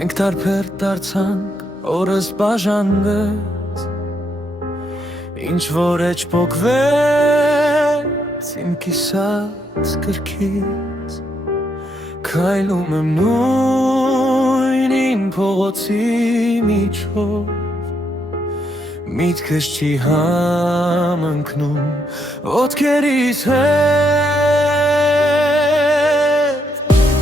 Մենք տարբեր դարձանք, օրս բաժանվեց, ինչ որ էջ պոկվեց իմ կիսած կրքից, քայլում եմ նույնին փողոցի միջով, միտքս չի համընկնում ոտքերիս հետ,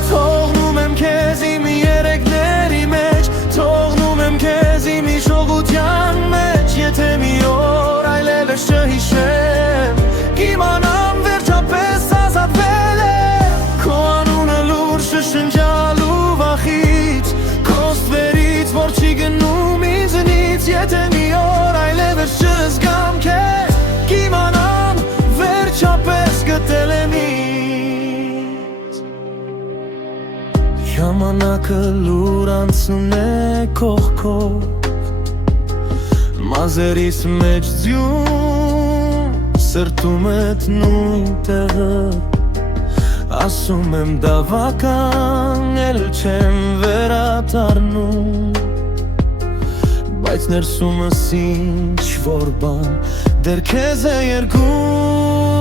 թողնում եմ քեզ իմ երեքների մեջ, թողնում եմ քեզ իմ հիշողության մեջ, եթե մի օր այլևս չհիշեմ, կիմանամ վերջապես ազատվել եմ, քո անունը լուրջ շշնջալու վախից, քո ստվերից, որ չի գնում ինձնից, եթե մի օր այլևս չզգամ քեզ, կիմանամ վերջապես գտել եմ ինձ։ Ժամանակը լուր անցնում է կողքով, մազերիս մեջ ձյուն, սրտում էդ նույն տեղը, ասում եմ դավական, էլ չեմ վերադառնում, բայց ներսումս ինչ որ բան դեռ քեզ է երգում։